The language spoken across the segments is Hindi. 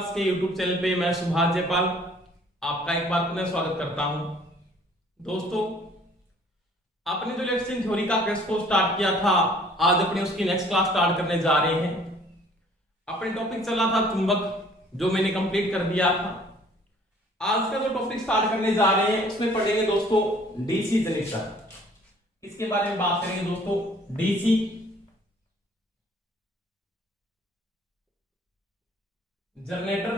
क्लास के YouTube चैनल पे मैं सुभाष जयपाल आपका एक बार पुनः स्वागत करता हूं। दोस्तों, आपने जो इलेक्ट्रिक थ्योरी का टेस्ट को स्टार्ट किया था, आज अपने उसकी नेक्स्ट क्लास स्टार्ट करने जा रहे हैं। अपने टॉपिक चल रहा था चुंबक, जो मैंने कंप्लीट कर दिया था। आज का जो टॉपिक स्टार्ट करने जा रहे हैं उसमें पढ़ेंगे दोस्तों डीसी जनरेटर। इसके बारे में बात करेंगे दोस्तों, डीसी जनरेटर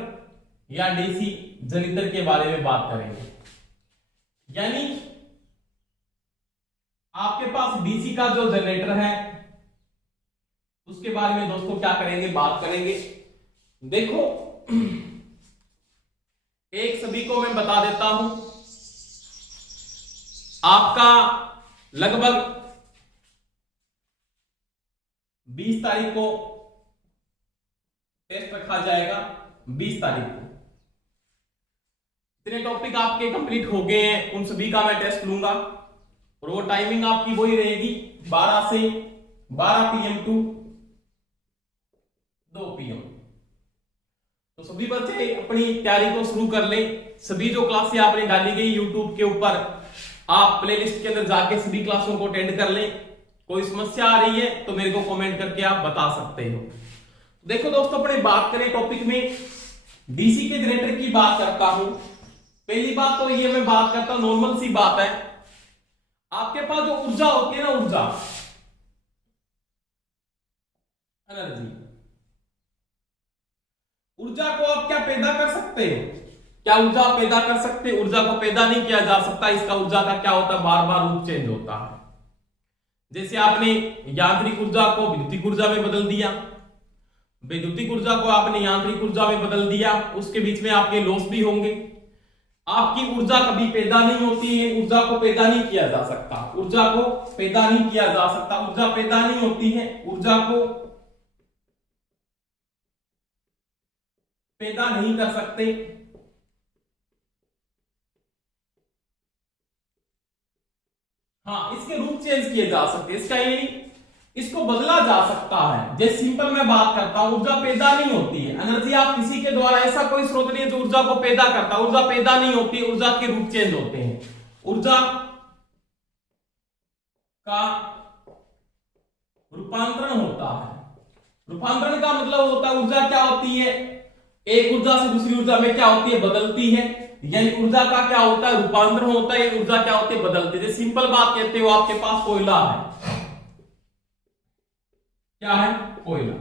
या डीसी जनरेटर के बारे में बात करेंगे। यानी आपके पास डीसी का जो जनरेटर है उसके बारे में दोस्तों क्या करेंगे, बात करेंगे। देखो, एक सभी को मैं बता देता हूं, आपका लगभग 20 तारीख को टेस्ट रखा जाएगा। 20 तारीख को इतने टॉपिक आपके कंप्लीट हो गए हैं, उन सभी का मैं टेस्ट लूंगा और वो टाइमिंग आपकी वही रहेगी 12 से 12 PM टू 2 PM। तो सभी बच्चे अपनी तैयारी को शुरू कर लें। सभी जो क्लासें आपने डाली गई यूट्यूब के ऊपर, आप प्लेलिस्ट के अंदर जाके सभी क्लासों को अटेंड कर लें। कोई समस्या आ रही है तो मेरे को कमेंट करके आप बता सकते हो। देखो दोस्तों, अपने बात करें टॉपिक में, डीसी के जनरेटर की बात करता हूं। पहली बात तो ये मैं बात करता हूं, नॉर्मल सी बात है, आपके पास जो ऊर्जा होती है ना, ऊर्जा एनर्जी, ऊर्जा को आप क्या पैदा कर सकते हो? क्या ऊर्जा पैदा कर सकते हैं? ऊर्जा को पैदा नहीं किया जा सकता। इसका ऊर्जा का क्या होता है, बार बार रूप चेंज होता है। जैसे आपने यांत्रिक ऊर्जा को विद्युतिक ऊर्जा में बदल दिया, विद्युतिक ऊर्जा को आपने यांत्रिक ऊर्जा में बदल दिया, उसके बीच में आपके लॉस भी होंगे। आपकी ऊर्जा कभी पैदा नहीं होती है, ऊर्जा को पैदा नहीं किया जा सकता, ऊर्जा को पैदा नहीं किया जा सकता, ऊर्जा पैदा नहीं होती है, ऊर्जा को पैदा नहीं कर सकते। हाँ, इसके रूप चेंज किए जा सकते, इसका ये नहीं, इसको बदला जा सकता है। जैसे सिंपल मैं बात करता हूं, ऊर्जा पैदा नहीं होती है, एनर्जी आप किसी के द्वारा, ऐसा कोई स्रोत नहीं है जो ऊर्जा को पैदा करता है। ऊर्जा पैदा नहीं होती है, ऊर्जा के रूप चेंज होते हैं। ऊर्जा का रूपांतरण होता है। रूपांतरण का मतलब होता है, ऊर्जा क्या होती है, एक ऊर्जा से दूसरी ऊर्जा में क्या होती है, बदलती है। यानी ऊर्जा का क्या होता है, रूपांतरण होता है। ऊर्जा क्या होती है, बदलती है। सिंपल बात कहते हो, आपके पास कोयला है, क्या है, कोयला।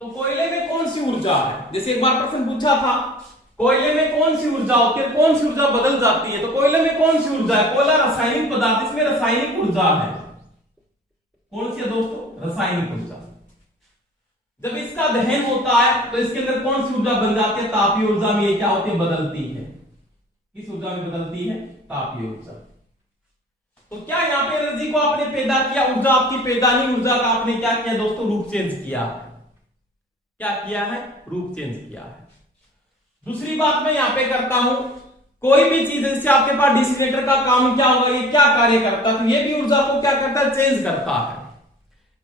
तो कोयले में कौन सी ऊर्जा है? जैसे एक बार प्रश्न पूछा था, कोयले में कौन सी ऊर्जा होती है, कौन सी ऊर्जा बदल जाती है? तो कोयले में कौन सी ऊर्जा है? कोयला रासायनिक पदार्थ, इसमें रासायनिक ऊर्जा है। कौन सी है दोस्तों? रासायनिक ऊर्जा। जब इसका दहन होता है तो इसके अंदर कौन सी ऊर्जा बन जाती है? तापीय ऊर्जा में ये क्या होती है, बदलती है। किस ऊर्जा में बदलती है? तापीय ऊर्जा। तो क्या यहाँ पे एनर्जी को आपने पैदा किया, ऊर्जा आपकी पैदा नहीं, ऊर्जा का आपने क्या किया दोस्तों, रूप चेंज किया है। क्या किया है? रूप चेंज किया है। दूसरी बात मैं यहाँ पे करता हूं, कोई भी चीज जैसे आपके पास डीसी जनरेटर का काम क्या होगा, ये क्या कार्य करता है, तो ये भी ऊर्जा को क्या करता है, चेंज करता है।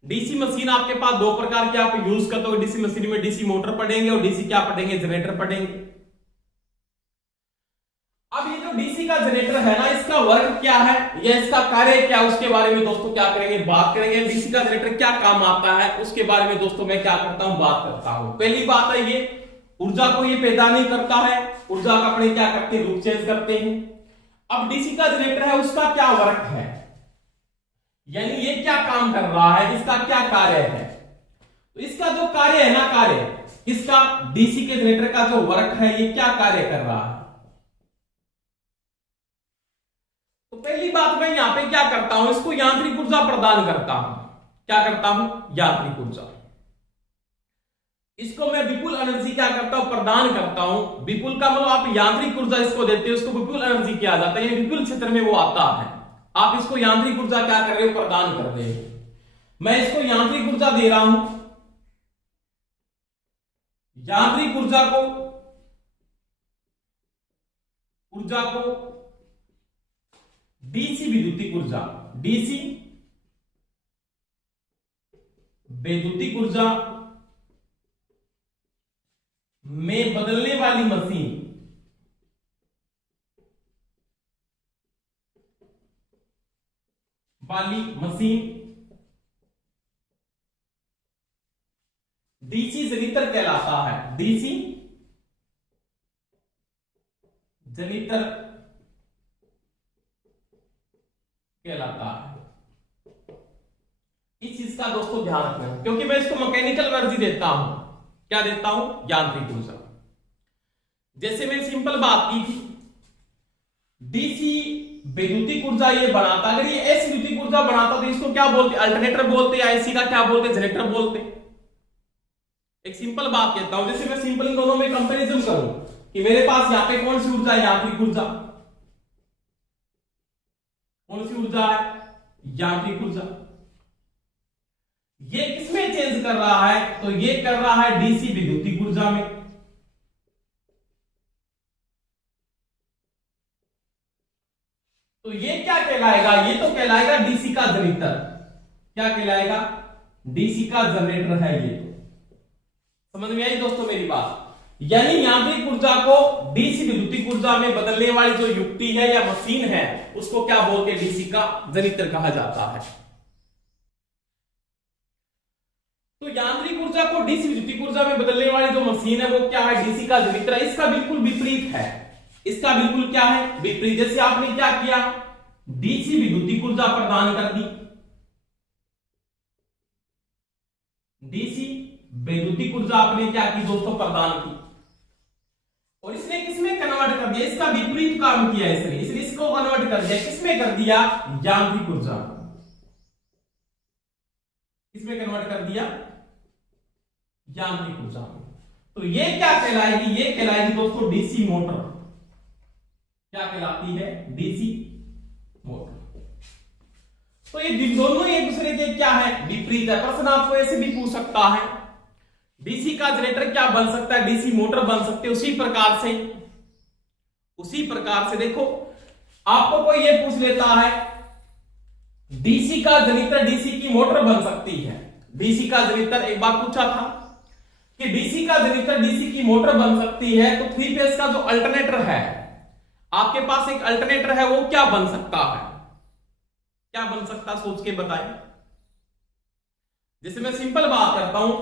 डीसी मशीन आपके पास दो प्रकार के आप यूज करते हो। डीसी मशीन में डीसी मोटर पढ़ेंगे और डीसी क्या पढ़ेंगे, जनरेटर पढ़ेंगे। अब ये जो डीसी का जनरेटर है ना, इसका वर्क क्या है या इसका कार्य क्या, उसके बारे में दोस्तों क्या करेंगे, बात करेंगे। डीसी का जनरेटर क्या काम आता है उसके बारे में दोस्तों मैं क्या करता हूं, बात करता हूं। पहली बात है, ये ऊर्जा को ये पैदा नहीं करता है, ऊर्जा का अपने क्या करते हैं, रूप चेंज करते हैं। अब डीसी का जनरेटर है, उसका क्या वर्क है, यानी ये क्या काम कर रहा है, इसका क्या कार्य है। तो इसका जो कार्य है ना, कार्य इसका, डीसी के जनरेटर का जो वर्क है, ये क्या कार्य कर रहा है। तो पहली बात मैं यहां पे क्या करता हूं, इसको यांत्रिक ऊर्जा प्रदान करता हूं। क्या करता हूं, यांत्रिक ऊर्जा। इसको मैं विपुल एनर्जी क्या करता हूं, प्रदान करता हूं। विपुल का मतलब आप यांत्रिक ऊर्जा इसको देते हो, इसको विपुल एनर्जी किया जाता है, विपुल क्षेत्र में वो आता है। आप इसको यांत्रिक ऊर्जा क्या कर रहे हो, प्रदान कर रहे हो। मैं इसको यांत्रिक ऊर्जा दे रहा हूं, यांत्रिक ऊर्जा को डीसी विद्युतिक ऊर्जा, डीसी वैद्युतिक ऊर्जा में बदलने वाली मशीन डीसी जनित्र कहलाता है। डीसी जनित्र कहलाता है। इस चीज का दोस्तों ध्यान रखना, क्योंकि मैं इसको मैकेनिकल एनर्जी देता हूं। क्या देता हूं? यांत्रिक ऊर्जा। जैसे मैंने सिंपल बात की थी, डीसी वैद्युतिक ऊर्जा ये बनाता, अगर ये ऐसी विद्युतिक ऊर्जा बनाता तो इसको क्या बोलते? अल्टरनेटर बोलते, या एसी का क्या बोलते? जनरेटर बोलते। एक सिंपल बात कहता हूं, जैसे मैं सिंपल इन दोनों में कंपैरिजन करूं कि मेरे पास यहां पे कौन सी ऊर्जा है? यांत्रिक ऊर्जा। कौन सी ऊर्जा है? यांत्रिक ऊर्जा। ये किसमें चेंज कर रहा है? तो ये कर रहा है डीसी विद्युतिक ऊर्जा में। तो ये क्या कहलाएगा? ये तो कहलाएगा डीसी का जनरेटर। क्या कहलाएगा? डीसी का जनरेटर है ये। तो समझ में आई दोस्तों मेरी बात? यानी यांत्रिक ऊर्जा को डीसी विद्युतिक ऊर्जा में बदलने वाली जो युक्ति है या मशीन है, उसको क्या बोलते हैं? डीसी का जनरेटर कहा जाता है। तो यांत्रिक ऊर्जा को डीसी विद्युतिक ऊर्जा में बदलने वाली जो मशीन है वो क्या है? डीसी का जनरेटर। इसका बिल्कुल विपरीत है। इसका बिल्कुल क्या है? विपरीत। जैसे आपने क्या किया? डीसी विद्युतिक ऊर्जा प्रदान कर दी, डीसी वैद्युतिक ऊर्जा आपने क्या की दोस्तों? प्रदान की। और इसने किसमें कन्वर्ट कर दिया? इसका विपरीत काम किया इसने। इसने इसको कन्वर्ट कर दिया, किसमें कर दिया? यांत्रिक ऊर्जा। किसमें कन्वर्ट कर दिया? यांत्रिक ऊर्जा में। तो ये क्या कहलाएगी? ये कहलाएगी दोस्तों डीसी मोटर। क्या कहलाती है? DC motor. तो ये दोनों एक दूसरे के क्या है? विपरीत है। प्रश्न आपको ऐसे भी पूछ सकता है, डीसी का जनरेटर क्या बन सकता है? डीसी मोटर बन सकते। उसी प्रकार से देखो, आपको कोई ये पूछ लेता है डीसी का जनरेटर डीसी की मोटर बन सकती है। डीसी का जनरेटर एक बार पूछा था कि डीसी का जनरेटर डीसी की मोटर बन सकती है, तो 3 फेज का जो अल्टरनेटर है, आपके पास एक अल्टरनेटर है, वो क्या बन सकता है? क्या बन सकता? सोच के बताएं। जैसे मैं सिंपल बात करता हूं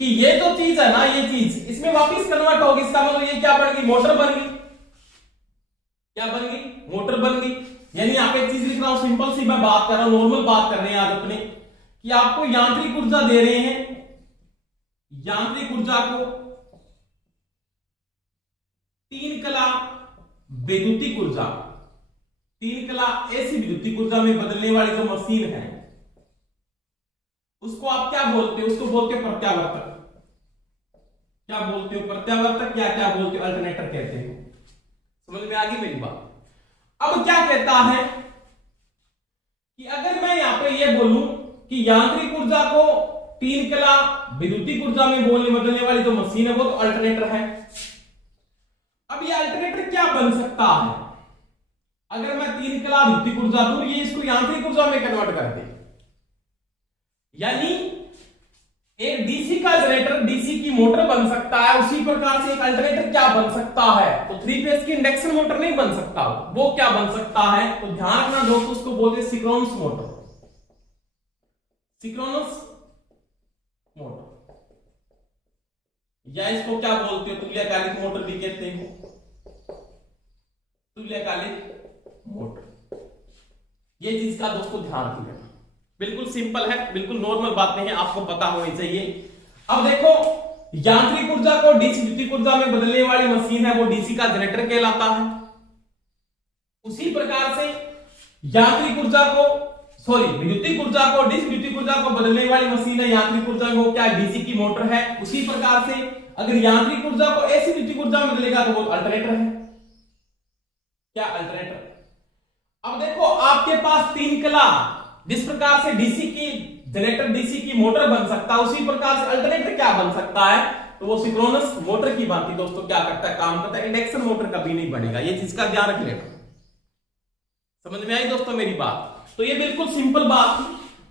कि ये जो चीज है ना, ये चीज इसमें वापस कन्वर्ट होगी। इसका मतलब ये क्या बन गई? मोटर बन गई। क्या बन गई? मोटर बन गई। यानी यहां पे एक चीज लिख रहा हूं, सिंपल सी मैं बात कर रहा हूं, नॉर्मल बात कर रहे हैं आज अपने, कि आपको यांत्रिक ऊर्जा दे रहे हैं। यांत्रिक ऊर्जा को 3 कला वैद्युतिक ऊर्जा, 3 कला ऐसी विद्युतिक ऊर्जा में बदलने वाली जो मशीन है, उसको आप क्या बोलते हो? उसको बोलते हो प्रत्यावर्तक। क्या बोलते हो? प्रत्यावर्तक, या क्या बोलते हो? अल्टरनेटर कहते हो। समझ में आ गई मेरी बात? अब क्या कहता है कि अगर मैं यहां पे ये बोलूं कि यांत्रिक ऊर्जा को 3 कला विद्युतिक ऊर्जा में बदलने वाली जो मशीन है वो तो अल्टरनेटर है। अब ये अल्टरनेटर क्या बन सकता है? अगर मैं 3 कला विद्युतिक ऊर्जा दूं, ये इसको यांत्रिक ऊर्जा में कन्वर्ट कर दे। यानी एक डीसी का जनरेटर डीसी की मोटर बन सकता है, उसी प्रकार से एक अल्टरनेटर क्या बन सकता है? तो 3 फेज की इंडक्शन मोटर नहीं बन सकता। वो क्या बन सकता है? तो ध्यान रखना दोस्तों, उसको बोलते हैं सिंक्रोनस मोटर। सिंक्रोनस मोटर, या इसको क्या बोलते हो? तुल्यकालिक मोटर भी कहते हो। तुल्यकालिक मोटर। ये चीज का दोस्तों ध्यान रखिएगा। बिल्कुल सिंपल है, बिल्कुल नॉर्मल बात नहीं है, आपको पता होनी चाहिए। अब देखो, यांत्रिक ऊर्जा को डीसी विद्युतिक ऊर्जा में बदलने वाली मशीन है वो डीसी का जनरेटर कहलाता है। उसी प्रकार से यांत्रिक ऊर्जा को विद्युतिक ऊर्जा को डीसी विद्युतिक ऊर्जा को बदलने वाली मशीन है यांत्रिक ऊर्जा में, वो क्या? डीसी की मोटर है। उसी प्रकार से अगर यांत्रिक ऊर्जा को ऐसी विद्युतिक ऊर्जा में बदलेगा तो वो अल्टरनेटर है। क्या? अल्टरनेटर। अब देखो, आपके पास 3 कला, जिस प्रकार से डीसी की जनरेटर डीसी की मोटर बन सकता है, उसी प्रकार से अल्टरनेटर क्या बन सकता है? तो वो सिंक्रोनस मोटर की भांति दोस्तों क्या करता है? काम करता है। इंडक्शन मोटर कभी नहीं बनेगा। ये चीज का ध्यान रख लेना। समझ में आई दोस्तों मेरी बात? तो ये बिल्कुल सिंपल बात थी।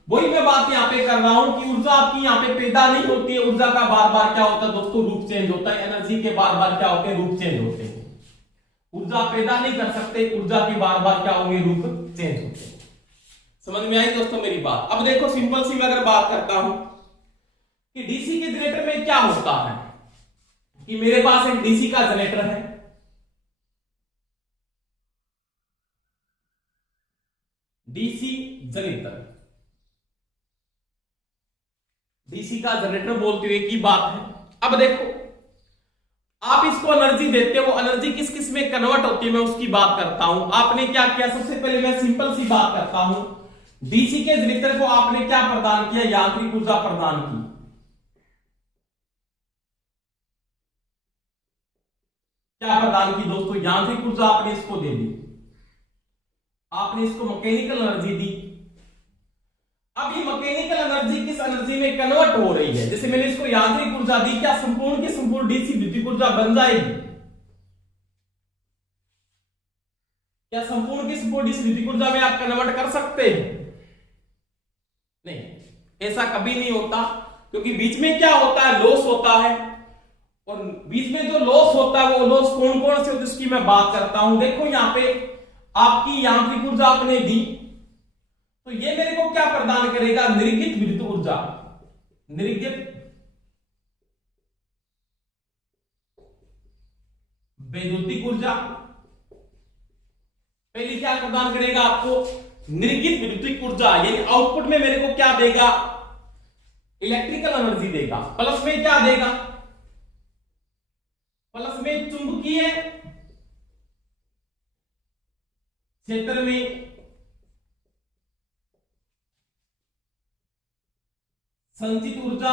वही मैं बात यहाँ पे कर रहा हूं कि ऊर्जा आपकी यहाँ पे पैदा नहीं होती है, ऊर्जा का बार बार क्या होता है दोस्तों, रूप चेंज होता है। एनर्जी के बार बार क्या होते हैं, रूप चेंज होते हैं। ऊर्जा पैदा नहीं कर सकते, ऊर्जा की बार बार क्या होंगे, रूप चेंज होते हैं। समझ में आई दोस्तों मेरी बात। अब देखो सिंपल सी मैं अगर बात करता हूं कि डीसी के जनरेटर में क्या होता है, कि मेरे पास एक डीसी का जनरेटर है, डीसी जनरेटर, डीसी का जनरेटर बोलते हुए की बात है। अब देखो आप इसको एनर्जी देते हो, एनर्जी किस किस में कन्वर्ट होती है मैं उसकी बात करता हूं। आपने क्या किया, सबसे पहले मैं सिंपल सी बात करता हूं, डीसी के जनरेटर को आपने क्या प्रदान किया, यांत्रिक ऊर्जा प्रदान की। क्या प्रदान की दोस्तों, यांत्रिक ऊर्जा आपने इसको दे दी, आपने इसको मैकेनिकल एनर्जी दी। अब ये मैकेनिकल एनर्जी किस एनर्जी में कन्वर्ट हो रही है, जैसे मैंने इसको यांत्रिक ऊर्जा दी, क्या संपूर्ण की संपूर्ण डीसी विद्युत ऊर्जा बन जाएगी, क्या संपूर्ण की संपूर्ण डीसी विद्युत ऊर्जा में आप कन्वर्ट कर सकते हैं? नहीं, ऐसा कभी नहीं होता, क्योंकि बीच में क्या होता है, लॉस होता है, और बीच में जो लॉस होता है वो लॉस कौन कौन से होते हैं उसकी मैं बात करता हूं। देखो यहां पे आपकी यांत्रिक ऊर्जा आपने दी, तो ये मेरे को क्या प्रदान करेगा, निर्गित विद्युत ऊर्जा, निर्गित वैद्युतिक ऊर्जा। पहले क्या प्रदान करेगा आपको, निर्गित विद्युतिक ऊर्जा, यानी आउटपुट में मेरे को क्या देगा, इलेक्ट्रिकल एनर्जी देगा। प्लस में क्या देगा, प्लस में चुंबकीय क्षेत्र में संचित ऊर्जा,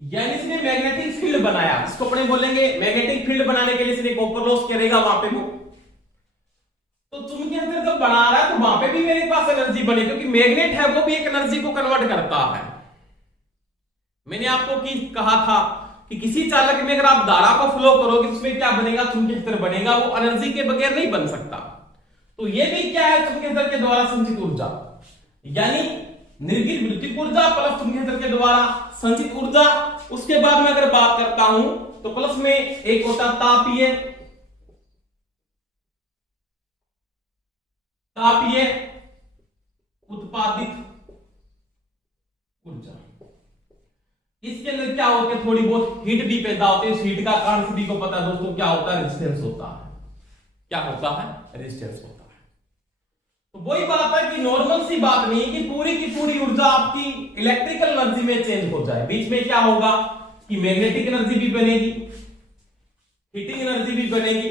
यानी इसने मैग्नेटिक फील्ड बनाया, इसको अपने बोलेंगे मैग्नेटिक फील्ड बनाने के लिए इसने कॉपर लॉस करेगा वहां पे वो, तो चुंबकीय क्षेत्र जब बना रहा है तो वहां पे भी मेरे पास एनर्जी बनी, क्योंकि मैग्नेट है वो भी एक एनर्जी को कन्वर्ट करता है। मैंने आपको कहा था कि किसी चालक में अगर आप धारा को फ्लो करोगे तो उसमें क्या बनेगा, चुंबकीय क्षेत्र बनेगा, वो एनर्जी के बगैर नहीं बन सकता। तो ये भी क्या है, चुंबकीय क्षेत्र के द्वारा संचित ऊर्जा, यानी निर्गित विद्युतिक ऊर्जा प्लस चुंबकीय क्षेत्र के द्वारा संचित ऊर्जा। उसके बाद में अगर बात करता हूं तो प्लस में एक होता तापीय, तापीय उत्पादित ऊर्जा। इसके अंदर क्या होते हैं, थोड़ी बहुत हीट भी पैदा होती है। इस हीट का कारण सभी को पता है दोस्तों, क्या होता है, रेजिस्टेंस होता है। क्या होता है, रेजिस्टेंस होता है। तो वही बात है कि नॉर्मल सी बात नहीं है कि पूरी की पूरी ऊर्जा आपकी इलेक्ट्रिकल एनर्जी में चेंज हो जाए। बीच में क्या होगा कि मैग्नेटिक एनर्जी भी बनेगी, हीटिंग एनर्जी भी बनेगी।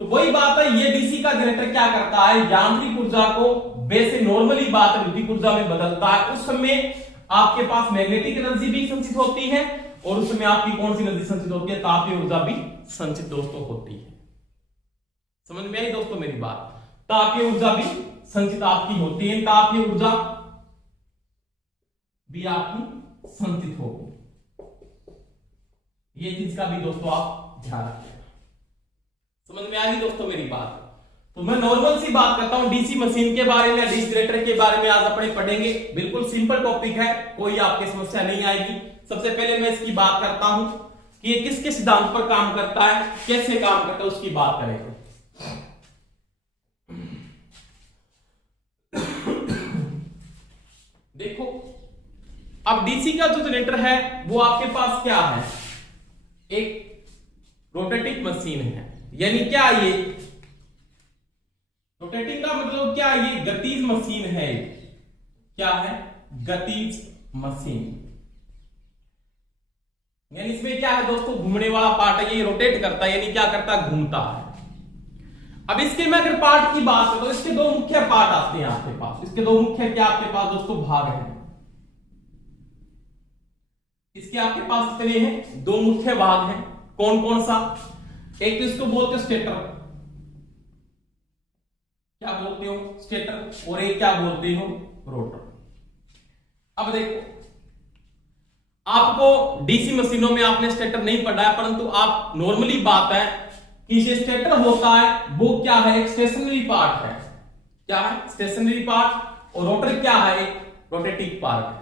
तो वही बात है, ये डीसी का जनरेटर क्या करता है, यांत्रिक ऊर्जा को वैसे नॉर्मली बात विद्युत ऊर्जा में बदलता है। उस समय आपके पास मैग्नेटिक एनर्जी भी संचित होती है, और उस समय आपकी कौन सी एनर्जी संचित होती है, तापीय ऊर्जा भी संचित दोस्तों होती है। समझ में आई दोस्तों मेरी बात, तापीय ऊर्जा भी संचित आपकी होती है, तापीय ऊर्जा भी आपकी संचित होगी। ये चीज का भी दोस्तों आप ध्यान रखिएगा। समझ में आ गई दोस्तों मेरी बात। तो मैं नॉर्मल सी बात करता हूं डीसी मशीन के बारे में, डीसी जनरेटर के बारे में आज अपने पढ़ेंगे। बिल्कुल सिंपल टॉपिक है, कोई आपकी समस्या नहीं आएगी। सबसे पहले मैं इसकी बात करता हूं कि ये किसके सिद्धांत पर काम करता है, कैसे काम करता है, उसकी बात करेंगे। देखो अब डीसी का जो जनरेटर है वो आपके पास क्या है, एक रोटेटिंग मशीन है। यानी क्या, ये रोटेटिंग का मतलब क्या, ये गतिज मशीन है। क्या है, गतिज मशीन। यानी इसमें क्या है दोस्तों, घूमने वाला पार्ट है, ये रोटेट करता है, यानी क्या करता है, घूमता है। अब इसके मैं अगर पार्ट की बात करूं तो इसके दो मुख्य पार्ट आते हैं आपके पास। इसके दो मुख्य क्या आपके पास दोस्तों भाग हैं, इसके आपके पास कितने हैं, दो मुख्य भाग हैं। कौन कौन सा, एक तो इसको बोलते हो स्टेटर, क्या बोलते हो, स्टेटर, और एक क्या बोलते हो, रोटर। अब देखो आपको डीसी मशीनों में आपने स्टेटर नहीं पढ़ा है, परंतु आप नॉर्मली बात है कि ये स्टेटर होता है वो क्या है, एक स्टेशनरी पार्ट है। क्या है, स्टेशनरी पार्ट। और रोटर क्या है, एक रोटेटिंग पार्ट है।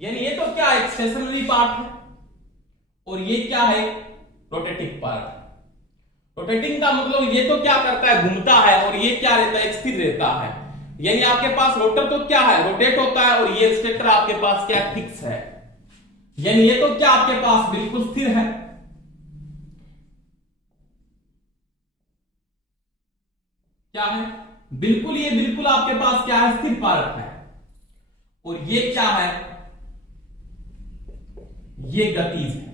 यानी ये तो क्या है, स्टेशनरी पार्ट है, और ये क्या है, रोटेटिंग पार्ट है। रोटेटिंग का मतलब ये तो क्या करता है, घूमता है, और ये क्या रहता है, स्थिर रहता है। यानी आपके पास रोटर तो क्या है, रोटेट होता है, और ये स्टेटर आपके पास क्या फिक्स है। यानी ये तो क्या आपके पास बिल्कुल स्थिर है। क्या है, बिल्कुल, ये बिल्कुल आपके पास क्या है, स्थिर पार्ट है। और ये क्या है, ये गतिज है।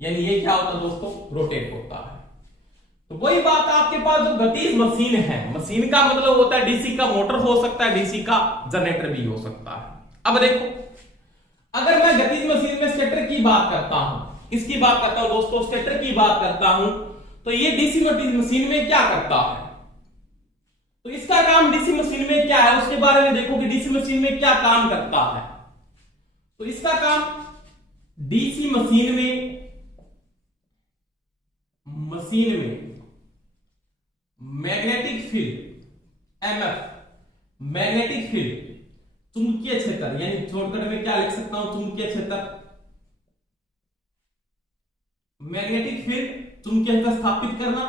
यानी ये क्या होता है दोस्तों, रोटेट होता है। तो वही बात, आपके पास जो गतिज मशीन है, मशीन का मतलब होता है डीसी का मोटर हो सकता है, डीसी का जनरेटर भी हो सकता है। अब देखो, अगर मैं गतिज मशीन में स्टेटर की बात करता हूं, किसकी बात करता हूं दोस्तों, स्टेटर की बात करता हूं, तो ये डीसी मशीन में क्या करता है, तो इसका काम डीसी मशीन में क्या है, उसके बारे में देखो कि डीसी मशीन में क्या काम करता है। तो इसका काम डीसी मशीन में magnetic field MF, magnetic field, चुंबकीय क्षेत्र, यानी शॉर्टकट में क्या लिख सकता हूं, चुंबकीय क्षेत्र, मैग्नेटिक फील्ड, चुंबकीय क्षेत्र स्थापित करना।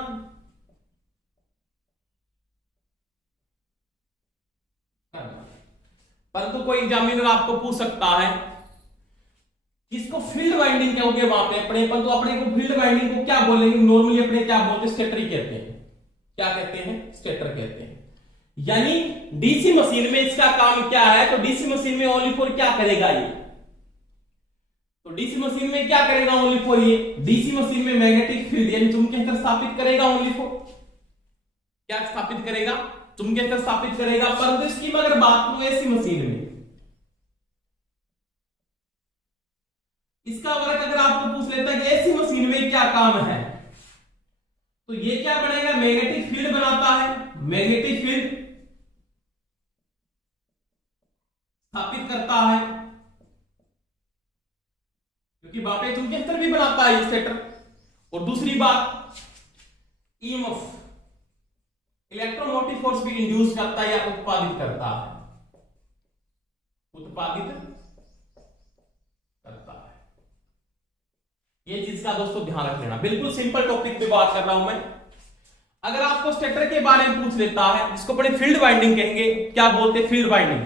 परंतु कोई एग्जामिनर आपको पूछ सकता है इसको फील्ड वाइंडिंग कहोगे वहां पे अपने, परंतु अपने को फील्ड वाइंडिंग को क्या बोलेंगे, नॉर्मली अपने क्या बोलते हैं, स्टेटर ही कहते हैं। क्या कहते हैं, स्टेटर कहते हैं। यानी डीसी मशीन में इसका काम क्या है, तो डीसी मशीन में ओनली फॉर क्या करेगा ये, तो डीसी मशीन में क्या करेगा, ओनली फॉर ये डीसी मशीन में मैग्नेटिक फील्ड यानी चुंबकीय क्षेत्र स्थापित करेगा, ओनली फॉर क्या स्थापित करेगा, चुंबकीय क्षेत्र स्थापित करेगा। परंतु इसकी अगर बात करूं एसी मशीन में, इसका वर्क अगर आपको पूछ लेता है कि एसी मशीन में क्या काम है, तो ये क्या बनेगा, मैग्नेटिक फील्ड बनाता है, मैग्नेटिक फील्ड स्थापित करता है, क्योंकि वहां पे चुंबकीय क्षेत्र भी बनाता है स्टेटर। और दूसरी बात, ईएमएफ, इलेक्ट्रोमोटिव फोर्स भी इंड्यूस करता है या उत्पादित करता है, उत्पादित करता है। ये चीज का दोस्तों ध्यान रख लेना, बिल्कुल सिंपल टॉपिक पे बात कर रहा हूं मैं। अगर आपको स्टेटर के बारे में पूछ लेता है, जिसको अपने फील्ड वाइंडिंग कहेंगे, क्या बोलते हैं, फील्ड वाइंडिंग,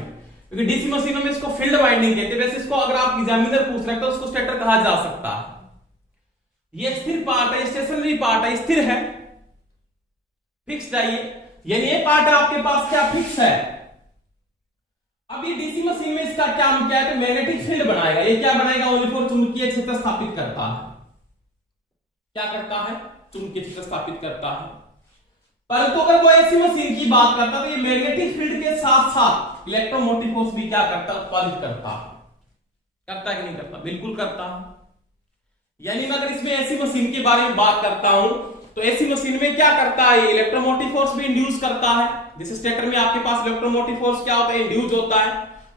क्योंकि डीसी मशीनों में इसको फील्ड वाइंडिंग कहते हैं। वैसे इसको अगर आप एग्जामिनर पूछ रहे हैं तो उसको स्टेटर कहा जा सकता है। ये स्थिर पार्ट है, स्टेशनरी पार्ट है, स्थिर है, फिक्स्ड है ये, यानी ये पार्ट आपके पास क्या फिक्स है। अब ये डीसी मशीन में इसका काम क्या है, तो मैग्नेटिक फील्ड बनाएगा। ये क्या बनाएगा, ओनली फॉर चुंबकीय क्षेत्र स्थापित करता है। क्या करता है, चुंबकीय क्षेत्र स्थापित करता है। परंतु अगर वो ऐसी मशीन की बात करता तो ये मैग्नेटिक फील्ड के साथ साथ इलेक्ट्रोमोटिव फोर्स भी क्या करता, उत्पादित करता है। करता है कि नहीं करता, बिल्कुल करता है। यानी मैं अगर इसमें ऐसी मशीन के बारे में बात करता हूं, तो ऐसी मशीन में क्या करता है, इलेक्ट्रोमोटिव फोर्स भी इंड्यूस करता है। जैसे स्टेटर में आपके पास इलेक्ट्रोमोटिव फोर्स क्या होता है, इंड्यूस होता है,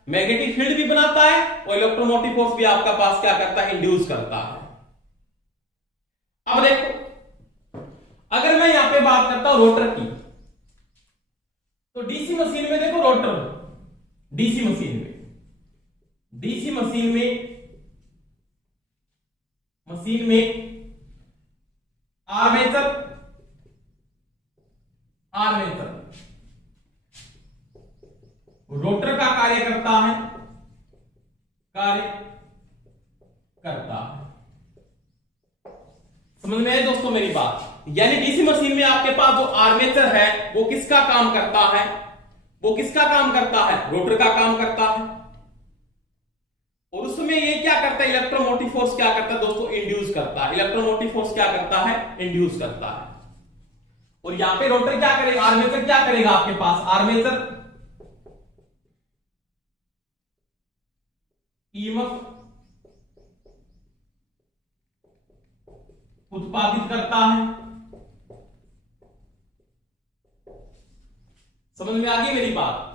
मैग्नेटिक फील्ड भी बनाता है, और इलेक्ट्रोमोटिव फोर्स भी आपका पास क्या करता है, इंड्यूस करता है। अब देखो, अगर मैं यहां पे बात करता हूं रोटर की, तो डीसी मशीन में देखो रोटर, डीसी मशीन में आर्मेचर रोटर का कार्य करता है, समझ में आए दोस्तों मेरी बात। यानी डीसी मशीन में आपके पास जो आर्मेचर है वो किसका काम करता है, रोटर का काम करता है। और उसमें ये क्या करता है, इलेक्ट्रोमोटिव फोर्स क्या करता है दोस्तों, इंड्यूस करता है। इलेक्ट्रोमोटिव फोर्स क्या करता है, इंड्यूस करता है। और यहां पे रोटर क्या करेगा, आर्मेचर क्या करेगा, आपके पास आर्मेचर ईएमएफ उत्पादित करता है। समझ में आ गई मेरी बात।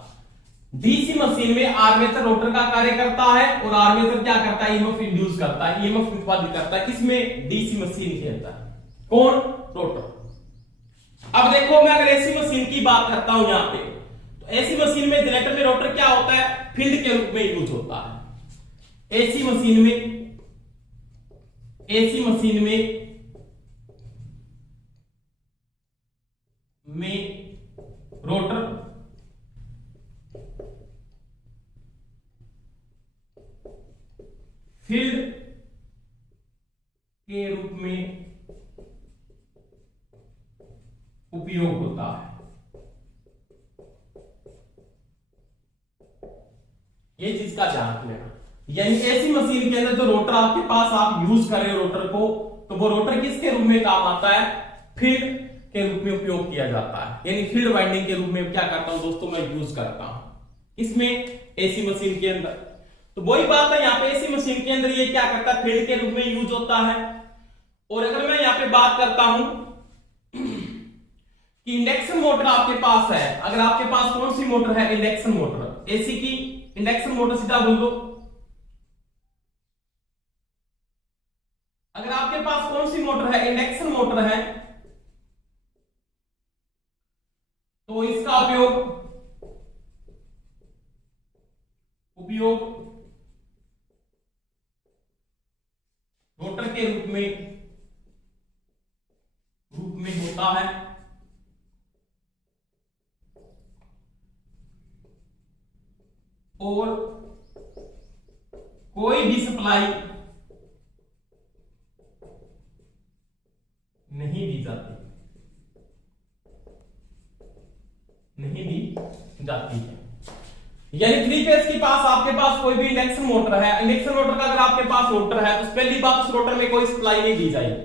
डीसी मशीन में आर्मेचर रोटर का कार्य करता है, और आर्मेचर क्या करता है, ईएमएफ इंड्यूस करता है, ईएमएफ उत्पादित करता है। किसमें, डीसी मशीन के अंदर। कौन, रोटर। अब देखो, मैं अगर एसी मशीन की बात करता हूं यहां पे, तो एसी मशीन में जनरेटर में रोटर क्या होता है, फील्ड के रूप में यूज होता है। एसी मशीन में रोटर फील्ड के रूप में उपयोग होता है। ये चीज का ध्यान रखना, यानी एसी मशीन के अंदर जो रोटर आपके पास आप यूज कर रहे हो रोटर को, तो वो रोटर किसके रूप में काम आता है, फील्ड के रूप में उपयोग किया जाता है। यानी फील्ड वाइंडिंग के रूप में क्या करता हूं दोस्तों, मैं यूज करता हूं इसमें एसी मशीन के अंदर। तो वही बात है, यहाँ पे एसी मशीन के अंदर ये क्या करता है, फील्ड के रूप में यूज होता है। और अगर मैं यहाँ पे बात करता हूं कि इंडक्शन मोटर आपके पास है, अगर आपके पास कौन सी मोटर है, इंडक्शन मोटर, एसी की इंडक्शन मोटर, सीधा बोल दो। अगर आपके पास कौन सी मोटर है, इंडक्शन मोटर है, तो इसका उपयोग रोटर के रूप में होता है। और कोई भी सप्लाई नहीं दी जाती है। यानी थ्री फेज के पास आपके पास कोई भी इंडक्शन मोटर है, इंडक्शन मोटर का अगर आपके पास रोटर है, तो पहली बात उस रोटर में कोई सप्लाई नहीं दी जाएगी।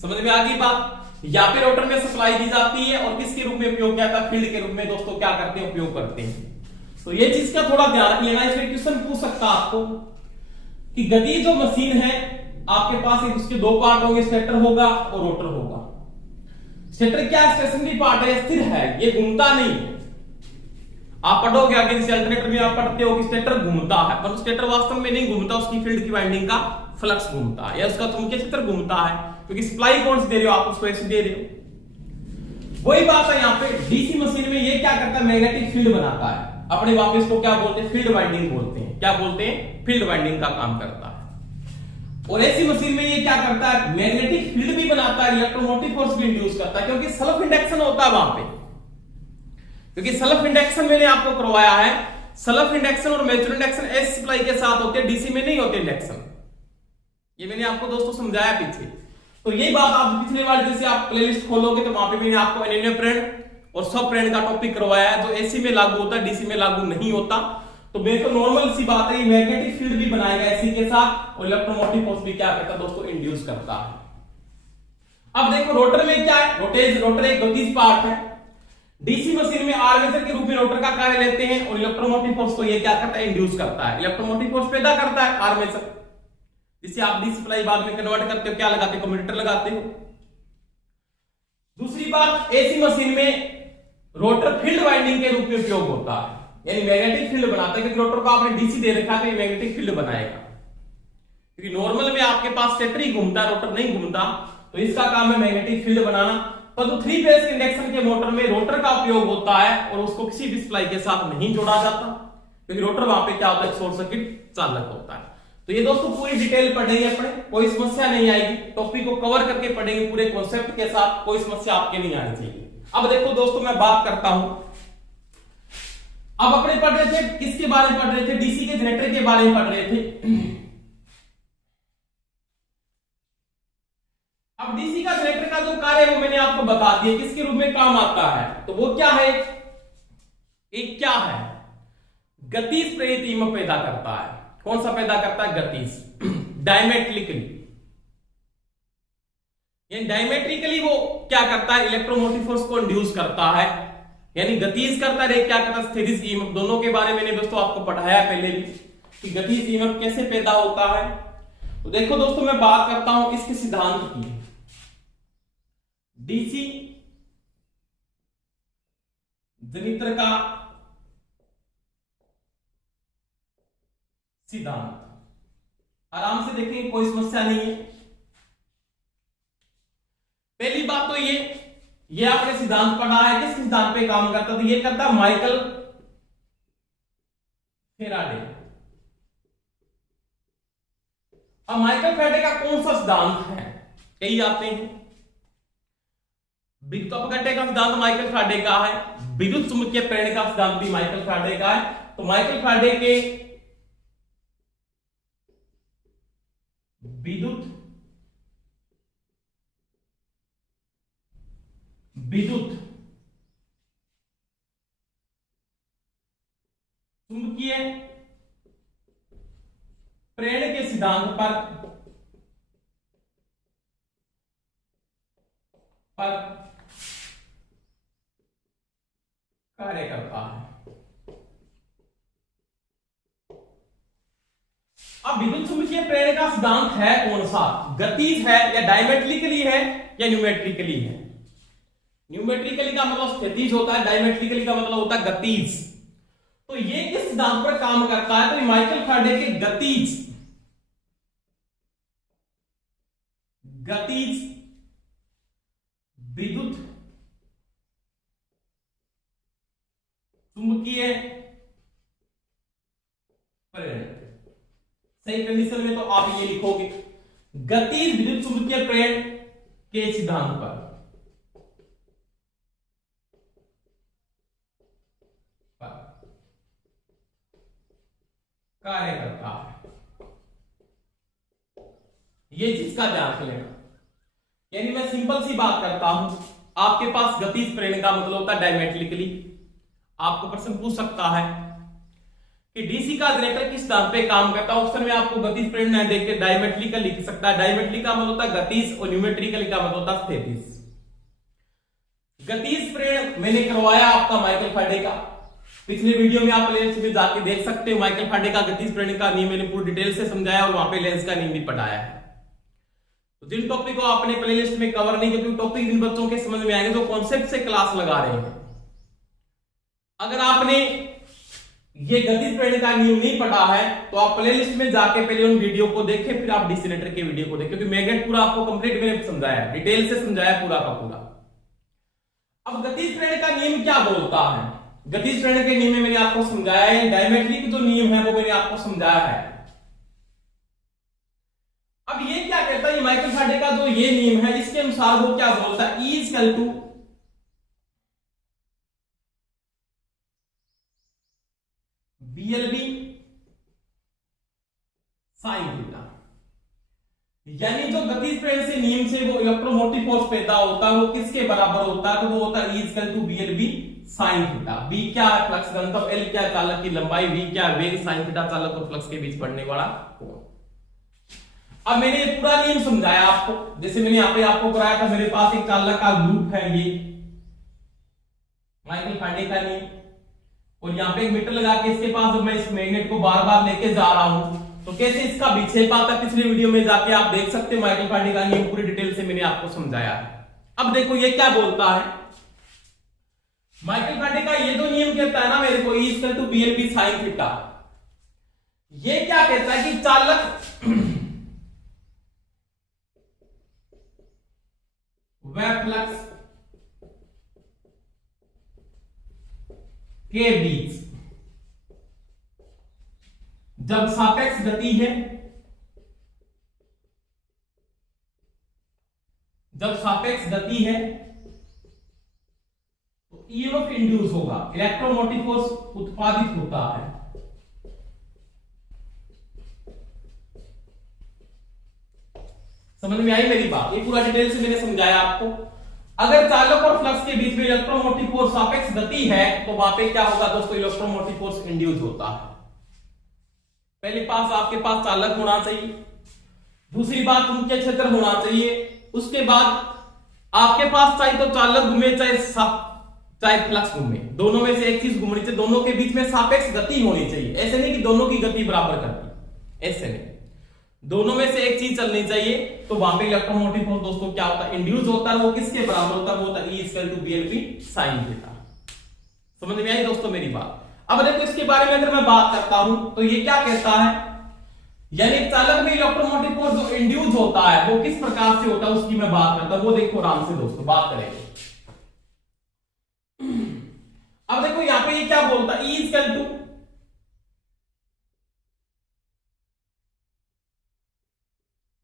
समझ में आ गई बात? यहाँ पे रोटर में सप्लाई दी जाती है और किसके रूप में उपयोग किया था, फील्ड के रूप में दोस्तों क्या करते हैं, उपयोग करते हैं। तो ये चीज का थोड़ा ध्यान रख लेना। इसमें क्वेश्चन पूछ सकता है आपको कि गति जो मशीन है आपके पास, एक उसके दो पार्ट होंगे, स्टेटर होगा और रोटर होगा। स्टेटर क्या स्टेशनरी पार्ट है, स्थिर है, ये घूमता नहीं है। आप पढ़ोगे आगे अल्टरनेटर में आप पढ़ते हो कि स्टेटर घूमता है, पर स्टेटर वास्तव में नहीं घूमता, उसकी फील्ड की वाइंडिंग का फ्लक्स घूमता है या उसका चुंबकीय क्षेत्र घूमता है, क्योंकि सप्लाई कौन सी दे रहे हो आप, उसको ऐसे दे रहे हो। वही बात है यहाँ पे डीसी मशीन में, ये क्या करता है, मैग्नेटिक फील्ड बनाता है अपने वापस को, क्या बोलते हैं, फील्ड वाइंडिंग बोलते हैं। क्या बोलते हैं, फील्ड वाइंडिंग का काम करता है। और एसी मशीन में ये क्या करता है, मैग्नेटिक फील्ड भी बनाता है, इलेक्ट्रोमोटिव फोर्स भी इंड्यूस करता है, क्योंकि सेल्फ इंडक्शन होता है वहां पे। क्योंकि सेल्फ इंडक्शन मैंने आपको करवाया है, सेल्फ इंडक्शन और म्यूचुअल इंडक्शन एसी सप्लाई के साथ होते हैं, डीसी में नहीं होते इंडक्शन। ये मैंने आपको दोस्तों समझाया पीछे। तो यही बात आप पिछले वाले जैसे आप प्लेलिस्ट खोलोगे तो वहां पे मैंने आपको एनीलियर प्रेरण और सब प्रेरण का टॉपिक करवाया है, जो एसी में लागू होता है, डीसी में लागू नहीं होता। तो बिल्कुल नॉर्मल सी बात है, मैग्नेटिक फील्ड भी बनाएगा एसी के साथ और इलेक्ट्रोमोटिव फोर्स भी क्या करता है दोस्तों, इंड्यूस करता है। अब देखो रोटर में क्या है, रोटर एक गतिज पार्ट है। डीसी मशीन में आर्मेचर के रूप में रोटर का कार्य लेते हैं और इलेक्ट्रोमोटिव फोर्स को ये क्या करता है, इंड्यूस करता है। इलेक्ट्रोमोटिव फोर्स पैदा करता है आर्मेचर, जिसे आप डीसी सप्लाई बाद में कन्वर्ट करते हो, क्या लगाते हो, कम्यूटेटर लगाते हो। दूसरी बात, एसी मशीन में रोटर फील्ड वाइंडिंग के रूप में उपयोग होता है, यानी मैग्नेटिक फील्ड बनाता है, क्योंकि रोटर को आपने डीसी दे रखा है तो ये मैग्नेटिक फील्ड बनाएगा। क्योंकि नॉर्मल में आपके पास स्टेटर ही घूमता है, रोटर नहीं घूमता, तो इसका काम है मैग्नेटिक फील्ड बनाना। पर तो थ्री फेज इंडक्शन के मोटर में रोटर का उपयोग होता है और उसको किसी भी सप्लाई के साथ नहीं जोड़ा जाता, क्योंकि रोटर वहां पे क्या होता है, शॉर्ट सर्किट चालक होता है। तो ये दोस्तों पूरी डिटेल पढ़ेंगे अपने, कोई समस्या नहीं आएगी, टॉपिक को कवर करके पढ़ेंगे पूरे कॉन्सेप्ट के साथ, कोई समस्या आपके नहीं आनी चाहिए। अब देखो दोस्तों मैं बात करता हूं, अब अपने पढ़ रहे थे किसके बारे में पढ़ रहे थे, डीसी के जनरेटर के बारे में पढ़ रहे थे। अब डीसी का जनरेटर का जो कार्य है वो मैंने आपको बता दिया, किसके रूप में काम आता है। तो वो क्या है, एक क्या है, गतिज प्रेरित ईएमएफ पैदा करता है। कौन सा पैदा करता है, गतिज, डायमेट्रिकली। यानी डायमेट्रिकली वो क्या करता है, इलेक्ट्रोमोटिव फोर्स को इंड्यूस करता है, यानी गतिज करता है, क्या करता है, स्थितिज ईएमएफ। दोनों के बारे में मैंने दोस्तों आपको पढ़ाया पहले भी कि गतिज ईएमएफ कैसे पैदा होता है। तो देखो दोस्तों मैं बात करता हूं इसके सिद्धांत की। डीसी जनरेटर का सिद्धांत आराम से देखेंगे, कोई समस्या नहीं है। पहली बात तो ये ये आपने सिद्धांत पढ़ा है, किस सिद्धांत पे काम करता था? ये करता माइकल फैराडे। अब माइकल फैराडे का कौन सा सिद्धांत है, कई आते हैं। विद्युत अपघट्य का सिद्धांत माइकल फैराडे का है, विद्युत चुंबकीय प्रेरण का सिद्धांत भी माइकल फैराडे का है। तो माइकल फैराडे के विद्युत चुंबकीय प्रेरण के सिद्धांत पर कार्य करता है। अब विद्युत चुंबकीय प्रेरण का सिद्धांत है कौन सा? गतिज है या डायमेट्रिकली है या न्यूमेट्रिकली है? न्यूमेट्रिकली का मतलब स्थितिज होता है, डायमेट्रिकली का मतलब होता है गतिज। तो ये किस सिद्धांत पर काम करता है? तो माइकल फैराडे के गतिज विद्युत चुंबकीय प्रेरण। सही कंडीशन में तो आप ये लिखोगे गतिज विद्युत चुंबकीय प्रेरण के सिद्धांत पर कार्य करता है। ये चीज का ध्यान रखना। यानी मैं सिंपल सी बात करता हूं, आपके पास गतिज प्रेरण का मतलब होता है डायमेट्रिकली। आपको प्रश्न पूछ सकता है कि डीसी का जनरेटर किस सिद्धांत पे काम करता है? ऑप्शन में आपको गतिज प्रेरण नहीं देख के डायमेट्रिकल लिख सकता है। डायमेट्रिक का मतलब होता है गतिज और न्यूमेट्रिकल का मतलब होता है स्थितिज। गतिज प्रेरण मैंने करवाया आपका माइकल फैराडे का, पिछले वीडियो में आप प्लेलिस्ट में जाके देख सकते हो। माइकल फैराडे का गतिज प्रेरण का नियम मैंने पूरी डिटेल से समझाया और वहां पे लेंस का नियम भी पढ़ाया है। तो जिन टॉपिक को आपने प्लेलिस्ट में कवर नहीं किया, क्योंकि टॉपिक जिन बच्चों के समझ में आएंगे जो कॉन्सेप्ट से क्लास लगा रहे हैं, अगर आपने ये गतिज प्रेरण का नियम नहीं पढ़ा है तो आप प्लेलिस्ट में जाके पहले उन वीडियो को देखें, फिर आप डीसी जनरेटर के वीडियो को देखें, क्योंकि मैग्नेट पूरा आपको कंप्लीट मैंने समझाया, डिटेल से समझाया पूरा का पूरा। अब गतिज प्रेरण का नियम क्या बोलता है? गतिज प्रेरण के नियम में मैंने आपको समझाया है, डायमेट्रिक जो नियम है वो मैंने आपको समझाया है। अब ये क्या कहता है, माइकल फैराडे का जो ये नियम है इसके अनुसार वो क्या बोलता है? E equal to BLB sine theta. यानी जो गतिज प्रेरण से नियम से वो इलेक्ट्रोमोटिव फोर्स पैदा होता है वो किसके बराबर होता है? तो वो होता है E equal to BLB sine theta. B क्या है? फ्लक्स घनत्व, L क्या चालक की लंबाई, V क्या वेग, साइन थीटा चालक और फ्लक्स के बीच पड़ने वाला कोण। अब मैंने ये पूरा नियम समझाया आपको, जैसे मैंने यहाँ पे आपको कराया था, मेरे पास एक चालक का लूप है, ये माइकल फैराडे का नियम, और यहाँ पे एक मीटर लगा के इसके पास जब मैं इस मैग्नेट को बार बार लेके जा रहा हूं तो कैसे इसका विक्षेप आता है, पिछले वीडियो में जाके आप देख सकते हो। माइकल फैराडे का नियम पूरी डिटेल से मैंने आपको समझाया है। अब देखो ये क्या बोलता है, माइकल फैराडे का ये जो नियम कहता है ना मेरे को, E equal to BLB sine theta, ये क्या कहता है कि चालक व फ्लक्स के बीच जब सापेक्ष गति है, तो ईएमएफ इंड्यूस होगा, इलेक्ट्रोमोटिव फोर्स उत्पादित होता है। समझ में आई मेरी बात? ये पूरा डिटेल से मैंने समझाया आपको। अगर चालक और फ्लक्स के बीच में इलेक्ट्रोमोटिव फोर्स सापेक्ष गति है तो वहां पे क्या होगा दोस्तों? इलेक्ट्रोमोटिव फोर्स इंड्यूस होता है। पहले पास आपके पास चालक होना चाहिए, दूसरी बात चुंबकीय क्षेत्र होना चाहिए, उसके बाद आपके पास चाहे तो चालक घूमे चाहे फ्लक्स घूमे, दोनों में से एक चीज घूमनी चाहिए, दोनों के बीच में सापेक्ष गति होनी चाहिए। ऐसे नहीं कि दोनों की गति बराबर करती, ऐसे नहीं, दोनों में से एक चीज चलनी चाहिए। तो वहां पे इलेक्ट्रोमोटिव फोर्स दोस्तों क्या होता है? इंड्यूस होता है। वो किसके बराबर होता है? वो होता है E equal to BLB sine theta. समझ में आई दोस्तों मेरी बात? अब देखो इसके बारे में अगर मैं बात करता हूं तो ये क्या कहता है, यानी चालक में इलेक्ट्रोमोटिव फोर्स जो इंड्यूस होता है वो किस प्रकार से होता है उसकी मैं बात करता हूं। वो देखो आराम से दोस्तों बात करेंगे। अब देखो यहां पे ये क्या बोलता है, E equal to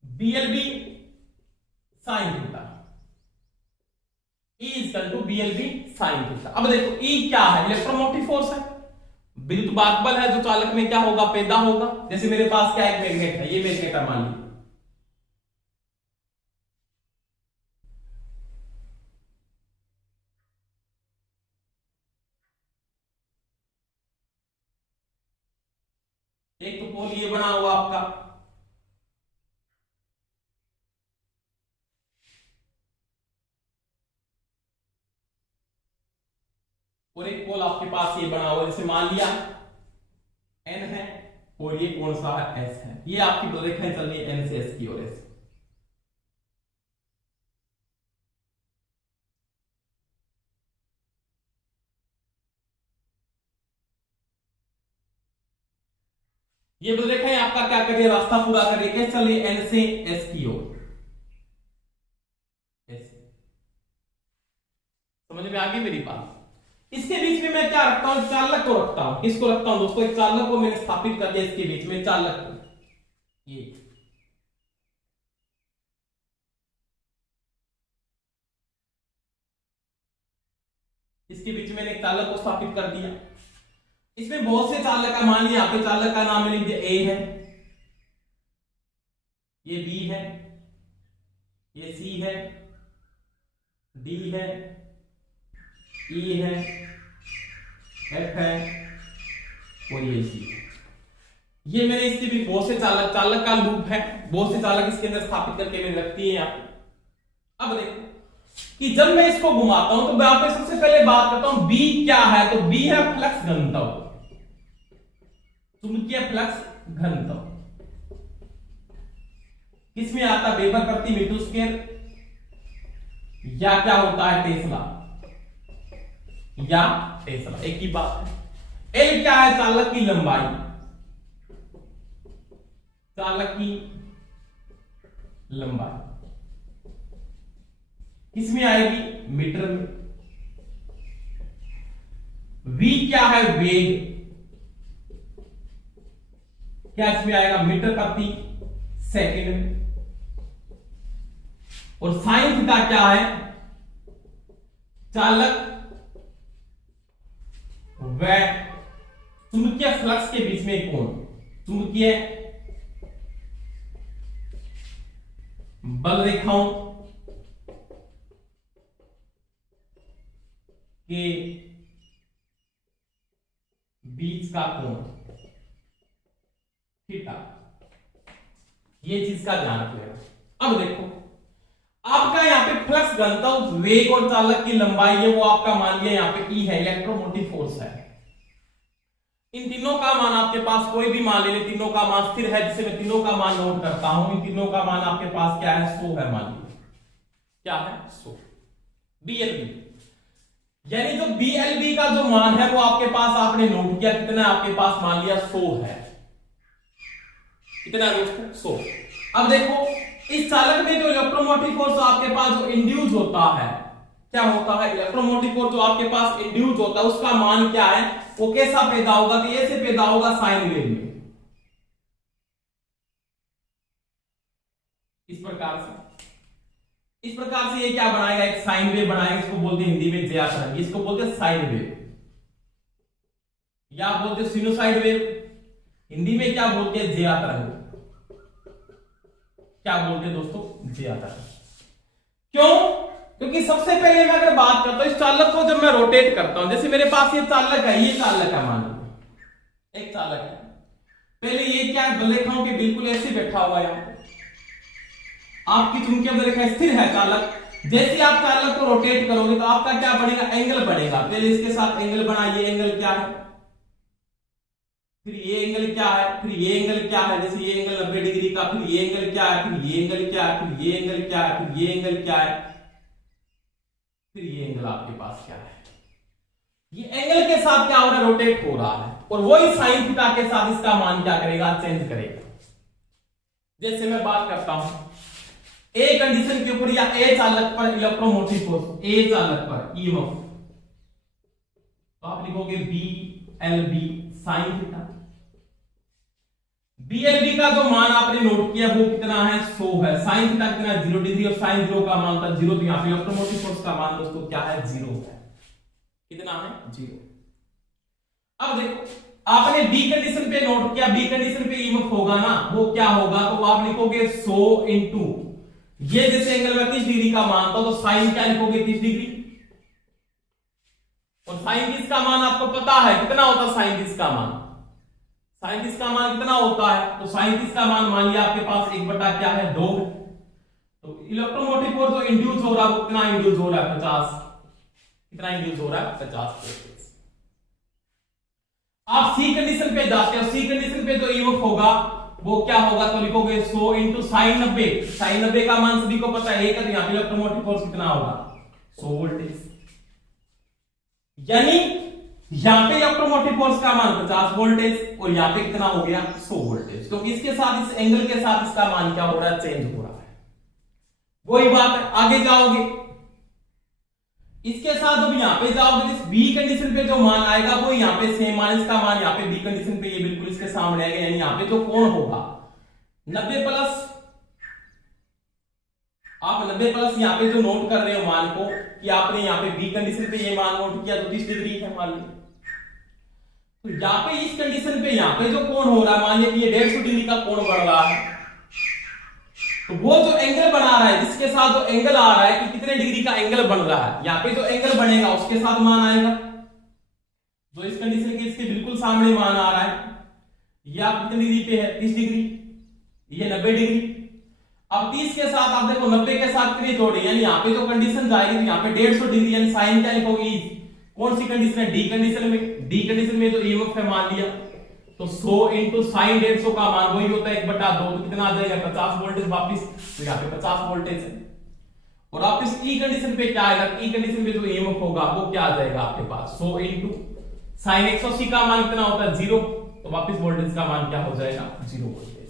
BLB sine theta, E equal to BLB sine theta. अब देखो E क्या है, इलेक्ट्रोमोटिव फोर्स है, विद्युत बल है जो चालक में क्या होगा, पैदा होगा। जैसे मेरे पास क्या एक मैग्नेट है, ये मैग्नेट है मान लीजिए, एक तो पोल ये बना हुआ आपका, और एक पोल आपके पास ये बना हुआ, जैसे मान लिया N है और ये कौन सा है, S है। ये आपकी रेखाएं चल रही है N से S की ओर, S। ये रेखाएं आपका क्या कर रही है, रास्ता पूरा कर रही है, कैसे चल रही है, N से S की ओर, S। समझ में आ गई मेरी बात। इसके बीच में मैं क्या रखता हूं, चालक को रखता हूं। किसको रखता हूं दोस्तों, एक चालक को मैंने स्थापित कर दिया इसके बीच में, चालक को, ये इसके बीच में मैंने एक चालक को स्थापित कर दिया। इसमें बहुत से चालक है, मान लिया यहाँ पे चालक का नाम मैंने लिख दिया, A है, ये B है, ये C है, D है, E है, F है और ये C है। ये मैंने इसके भी बहुत से चालक का लूप है, बहुत से चालक इसके अंदर स्थापित करके मैंने रखती है यहाँ पे। अब देखो कि जब मैं इसको घुमाता हूं तो मैं आप सबसे पहले बात करता हूं B क्या है, तो B है फ्लक्स घनत्व, चुंबकीय फ्लक्स घनत्व। किसमें आता है, वेबर प्रति मीटर स्क्वायर, या क्या होता है टेस्ला, या टेस्ला, एक ही बात है। L क्या है, चालक की लंबाई, चालक की लंबाई किसमें आएगी, मीटर में। V क्या है, वेग, क्या इसमें आएगा, मीटर प्रति सेकंड में। और साइन थीटा क्या है, चालक व चुंबकीय फ्लक्स के बीच में कोण, चुंबकीय बल रेखाओं के बीच का कोण थीटा, ये चीज का ध्यान रखिएगा। अब देखो आपका यहाँ पे फ्लक्स घनत्व, वेग और चालक की लंबाई है, वो आपका मान लिया यहाँ पे E है, इलेक्ट्रोमोटिव फोर्स है। इन तीनों का मान आपके पास कोई भी मान ले, तीनों का मान स्थिर है, जिसे मैं तीनों का मान नोट करता हूं। इन तीनों का मान आपके पास क्या है, 100 है, मान लीजिए क्या है, 100 BLB। यानी जो BLB का जो मान है वो आपके पास आपने नोट किया, कितना आपके पास मान लिया 100 है, कितना दोस्तों 100। अब देखो इस चालक में जो इलेक्ट्रोमोटिव फोर्स आपके पास जो इंड्यूस होता है, क्या होता है, इलेक्ट्रोमोटिव फोर्स जो आपके पास इंड्यूस होता है उसका मान क्या है, वो कैसा पैदा होगा, तो ऐसे पैदा होगा साइन वेव में, इस प्रकार से ये क्या बनाएगा, एक साइन वेव बनाएगा। इसको बोलते हैं हिंदी में ज्या तरंग, इसको बोलते हैं साइन वेव, या बोलते हैं सिनुसाइड वेव, हिंदी में क्या बोलते हैं, ज्या तरंग। क्या बोलते हैं दोस्तों, ज्या तरंग। क्यों, क्योंकि सबसे पहले मैं अगर बात करता हूं इस चालक को, जब मैं रोटेट करता हूं, जैसे मेरे पास ये चालक है, ये चालक है, मान लो एक चालक है, पहले ये क्या है, बलरेखाओं के बिल्कुल ऐसे बैठा हुआ है, आपकी चुंबकीय बलरेखा स्थिर है चालक। जैसे आप चालक को रोटेट करोगे तो आपका क्या बढ़ेगा, एंगल बढ़ेगा। पहले इसके साथ एंगल बना, ये एंगल क्या है, फिर ये एंगल क्या है, फिर ये एंगल क्या है, जैसे ये एंगल 90 डिग्री का, फिर ये एंगल क्या है, फिर ये एंगल क्या है, फिर ये एंगल क्या है, फिर ये एंगल क्या है, फिर ये एंगल आपके पास क्या है। ये एंगल के साथ क्या हो रहा है, रोटेट हो रहा है, और वही साइन थीटा के साथ इसका मान क्या करेगा, चेंज करेगा। जैसे मैं बात करता हूं ए कंडीशन के ऊपर, या ए चालक पर इलेक्ट्रोमोटिव फोर्स, ए चालक पर ईएमएफ, तो आप लिखोगे B L B sine theta. BLB का जो मान आपने नोट किया वो कितना है 100 है। साइन थीटा कितना 0 डिग्री और साइन 0 का मान था 0, तो यहाँ पे इलेक्ट्रोमोटिव फोर्स का मान दोस्तों क्या है 0 है। कितना है 0। अब देखो आपने बी कंडीशन पे नोट किया, बी कंडीशन पे ईएमएफ होगा ना, वो क्या होगा, तो आप लिखोगे 100 इंटू ये जैसे एंगल में 30 डिग्री का मान था तो साइन क्या लिखोगे 30 डिग्री, और साइन 30 का मान आपको पता है कितना होता है साइन 30 का मान, साइन 30 का मान कितना होता है, तो साइन 30 का मान मान लिया आपके पास 1 क्या है 2 है। तो इलेक्ट्रोमोटिव फोर्स जो इंड्यूस हो रहा है वो कितना इंड्यूस हो रहा है 50, कितना इंड्यूस हो रहा है 50। आप सी कंडीशन पे जाते हो, सी कंडीशन पे जो ईएमएफ होगा वो क्या होगा, तो लिखोगे 100 इंटू साइन 90, साइन 90 का मान सभी को पता है 1 है, तो यहाँ पे इलेक्ट्रोमोटिव फोर्स कितना होगा 100 वोल्टेज, यानी यहां पे इलेक्ट्रोमोटिव फोर्स का मान 50 वोल्टेज और यहां पे कितना हो गया 100 वोल्टेज। तो इसके साथ इस एंगल के साथ इसका मान क्या हो रहा है चेंज हो रहा है। वही बात है आगे जाओगे इसके साथ जब यहां पे जाओगे इस बी कंडीशन पे जो मान आएगा वो यहां पे सेम मान, इसका मान यहां पे बी कंडीशन पे ये बिल्कुल इसके सामने आएगा, यानी यहां पे जो कोण होगा 90 प्लस, आप 90 प्लस यहां पे जो नोट कर रहे हो मान को कि आपने यहां पे बी कंडीशन पे ये मान नोट किया तो 30 डिग्री है मान लीजिए, तो यहां पे इस कंडीशन पे यहां पे जो कोण हो रहा है मान लीजिए ये 150 डिग्री का कोण बढ़ रहा है, तो वो जो एंगल बना रहा है जिसके साथ जो एंगल आ रहा है कि कितने डिग्री का एंगल बन रहा है, यहां पे जो एंगल बनेगा उसके साथ मान आएगा, जो इस कंडीशन के इसके बिल्कुल सामने मान आ रहा है, ये आप कितनी डिग्री पे है 30 डिग्री, ये 90 डिग्री। अब 30 के साथ आप देखो 90 के साथ कितनी जोड़ी, यानी यहाँ पे जो कंडीशन जाएगी तो यहाँ पे 150 डिग्री, यानी साइन क्या लिखोगे कौन सी कंडीशन है डी कंडीशन में, डी कंडीशन में जो ईएमएफ है मान लिया तो 100 इंटू साइन 150 का मान वही होता है 1/2, तो कितना आ जाएगा 50 वोल्टेज वापिस, तो यहाँ पे 50 वोल्टेज है। और वापिस ई कंडीशन पे क्या आएगा, ई कंडीशन पे जो ईएमएफ होगा वो क्या आ जाएगा आपके पास 100 इंटू साइन 180 का मान कितना होता है 0, तो वापिस वोल्टेज का मान क्या हो जाएगा 0 वोल्टेज।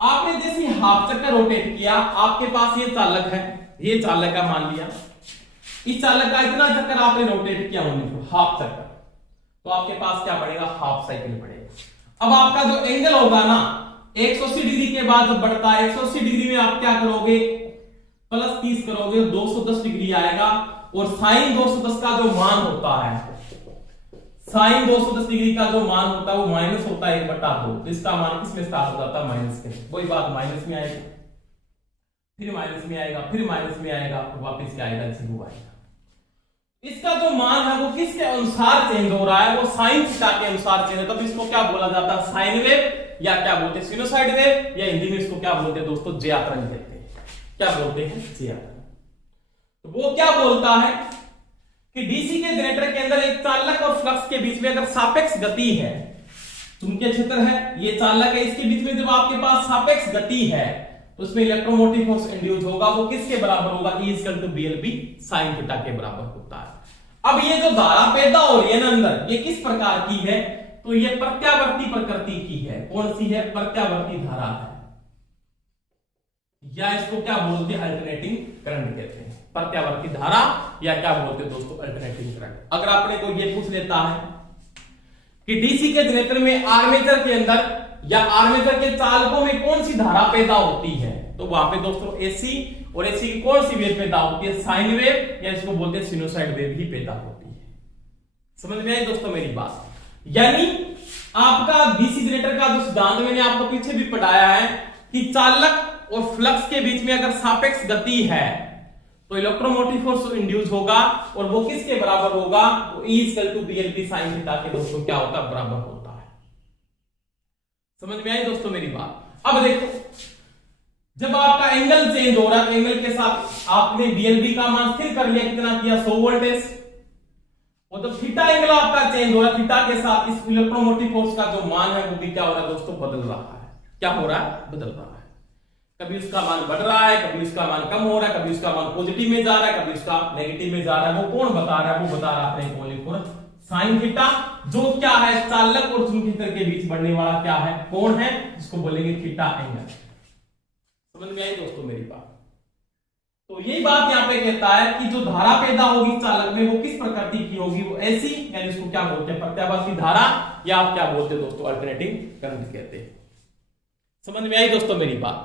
आपने जैसे हाफ चक्कर रोटेट किया आपके पास ये चालक है, ये चालक का मान लिया, इस चालक का इतना चक्कर आपने रोटेट किया हाफ चक्कर, तो आपके पास क्या बढ़ेगा हाफ साइकिल बढ़ेगा। अब आपका जो एंगल होगा ना 180 डिग्री के बाद जब बढ़ता है 180 डिग्री में आप क्या करोगे प्लस 30 करोगे 210 डिग्री आएगा, और साइन 210 का जो मान होता है, साइन 210 डिग्री का जो मान होता है वो माइनस होता है 1/2, तो इसका मान किसमें स्टार्ट हो जाता है माइनस में, वही बात माइनस में आएगा, फिर माइनस में आएगा, फिर माइनस में आएगा, तो वापस क्या आएगा 0 आएगा। इसका जो मान है वो किसके अनुसार चेंज हो रहा है, वो साइन थीटा के अनुसार चेंज है, तब इसको क्या बोला जाता है साइन वेव, या क्या बोलते हैं सिनुसाइड वेव, या हिंदी में इसको क्या बोलते हैं दोस्तों ज्या तरंग कहते हैं, क्या बोलते हैं ज्या तरंग। तो वो क्या बोलता है कि डीसी के जनरेटर के अंदर एक चालक और फ्लक्स के बीच में अगर सापेक्ष गति है, चुंबकीय क्षेत्र है ये चालक है, इसके बीच में जब आपके पास सापेक्ष गति है तो उसमें इलेक्ट्रोमोटिव फोर्स इंड्यूस होगा, वो किसके बराबर होगा E = BLB sin थीटा के बराबर होता है। अब ये जो धारा पैदा हो रही है ना अंदर, ये किस प्रकार की है, तो ये प्रत्यावर्ती प्रकृति की है। कौन सी है, प्रत्यावर्ती धारा है, या इसको क्या बोलते हैं अल्टरनेटिंग करंट कहते हैं, प्रत्यावर्ती धारा, या क्या बोलते हैं दोस्तों अल्टरनेटिंग करंट। अगर आपने को ये पूछ लेता है कि डीसी के जनरेटर में आर्मेचर के अंदर या आर्मेचर के चालकों में कौन सी धारा पैदा होती है, तो वहां पे दोस्तों एसी, और एसी की कौन सी वेव पैदा होती है साइन वेव, या इसको बोलते हैं सिनुसाइड वेव ही पैदा होती है। समझ में आई दोस्तों मेरी बात, यानी आपका डीसी जनरेटर का जो सिद्धांत मैंने आपको पीछे भी पढ़ाया है कि चालक और फ्लक्स के बीच में अगर सापेक्ष गति है तो इलेक्ट्रोमोटिव फोर्स इंड्यूस होगा, और वो किसके बराबर होगा, तो E = BLB sin थीटा के दोस्तों क्या होता है बराबर होता है। समझ में आई दोस्तों मेरी बात। अब देखो जब आपका एंगल चेंज हो रहा है, एंगल के साथ आपने BLB का मान स्थिर कर लिया, कितना किया 100 वोल्टेज, और जब थीटा एंगल आपका चेंज हो रहा है, थीटा के साथ इस इलेक्ट्रोमोटिव फोर्स का जो मान है वो भी क्या हो रहा है दोस्तों बदल रहा है। क्या हो रहा है, बदल रहा है। कभी उसका मान बढ़ रहा है, कभी उसका मान कम हो रहा है, कभी उसका मान पॉजिटिव में जा रहा है, कभी उसका नेगेटिव में जा रहा है। वो कौन बता रहा है, वो बता रहा है साइन थीटा, जो क्या है चालक और चुंबकीय क्षेत्र के बीच बढ़ने वाला क्या है कोण है, जिसको बोलेंगे थीटा एंगल। समझ में आई दोस्तों मेरी बात। तो तो यही बात यहाँ पे कहता है कि जो धारा पैदा होगी चालक में वो किस प्रकृति की होगी, वो ऐसी, यानी उसको क्या बोलते हैं, प्रत्यावर्ती धारा, या आप क्या बोलते हैं दोस्तों, अल्टरनेटिंग करंट कहते हैं। समझ में आई दोस्तों मेरी बात।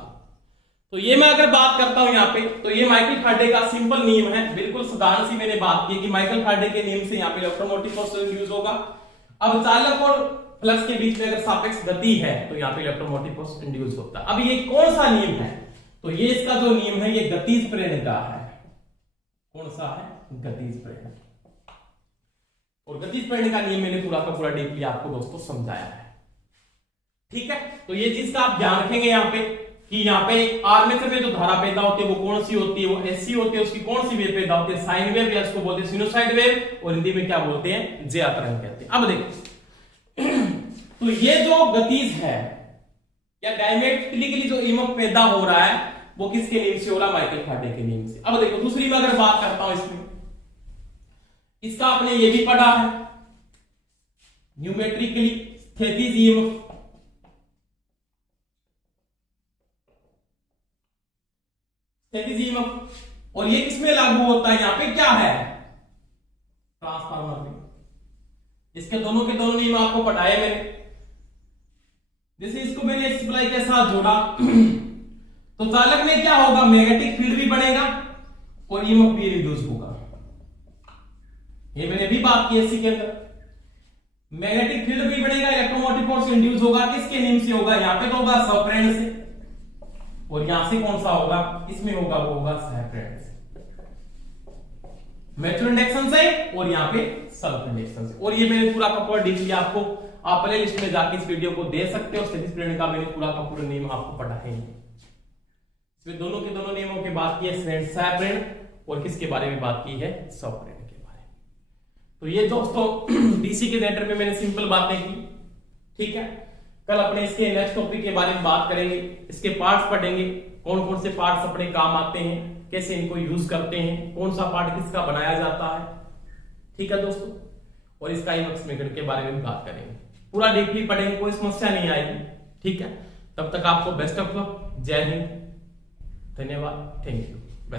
तो ये मैं अगर बात करता हूं यहाँ पे, तो ये माइकल फैराडे का सिंपल नियम है, बिल्कुल साधारण सी मैंने बात की कि माइकल फैराडे के नियम से यहाँ पे इलेक्ट्रोमोटिव फोर्स इंड्यूस होगा। अब चालक और फ्लक्स के बीच में अगर सापेक्ष गति है तो यहाँ पे इलेक्ट्रोमोटिव फोर्स इंड्यूस होता है। अब ये कौन सा नियम है, तो ये इसका जो नियम है ये गतिज प्रेरण का है। कौन सा है, गतिज प्रेरण। और गतिज प्रेरण का नियम मैंने पूरा का पूरा डीपली आपको दोस्तों समझाया है, ठीक है। तो ये चीज का आप ध्यान रखेंगे यहाँ पे कि यहाँ पे आर्मेचर में जो धारा पैदा होती है वो कौन सी होती है, वो एसी होती है। उसकी कौन सी वेव पैदा होती है, साइन वेव, या उसको बोलते हैं सिनुसाइड वेव, और हिंदी में क्या बोलते हैं, ज्या तरंग कहते हैं। अब देखो तो ये जो गतिज है या डायमेट्रिकली जो ईएमएफ पैदा हो रहा है वो किसके नियम से हो रहा है, माइकल फैराडे के नियम से। अब देखो दूसरी में अगर बात करता हूं इसमें, इसका आपने ये भी पढ़ा है न्यूमेट्रिकली स्थितिज ईएमएफ, और ये किसमें लागू होता है, यहाँ पे क्या है, ट्रांसफार्मर में। इसके दोनों के दोनों नियम आपको पढ़ाए मैंने। जैसे इसको मैंने सप्लाई के साथ जोड़ा तो चालक में क्या होगा, मैग्नेटिक फील्ड भी बनेगा और ईएमएफ भी रिड्यूस होगा। ये मैंने भी बात की एसी के अंदर, मैग्नेटिक फील्ड भी बढ़ेगा, इलेक्ट्रोमोटिव फोर्स इंड्यूस होगा, किसके नियम से होगा, यहाँ पे तो होगा स्वप्रेरण से, और यहां से कौन सा होगा, इसमें होगा वो होगा सहप्रेरण से, म्यूचुअल इंडक्शन से, और यहाँ पे सेल्फ इंडक्शन से। और ये मैंने पूरा का पूरा डीपली आपको आप प्ले लिस्ट में जाके इस वीडियो को दे सकते हो। स्थितिज प्रेरण का मैंने पूरा का पूरा नियम आपको पढ़ाए हैं। इसमें दोनों के दोनों नियमों की बात की है, सहप्रेरण, और किसके बारे में बात की है, स्वप्रेरण के बारे में। तो ये दोस्तों डीसी के जनरेटर में मैंने सिंपल बातें की, ठीक है। कल अपने इसके नेक्स्ट टॉपिक के बारे में बात करेंगे, इसके पार्ट्स पढ़ेंगे, कौन कौन से पार्ट्स अपने काम आते हैं, कैसे इनको यूज करते हैं, कौन सा पार्ट किसका बनाया जाता है, ठीक है दोस्तों। और इसका ईएमएफ मेथड के बारे में भी बात करेंगे, पूरा डीपली पढ़ेंगे, कोई समस्या नहीं आएगी, ठीक है। तब तक आपको बेस्ट ऑफ लक, जय हिंद, धन्यवाद, थैंक यू।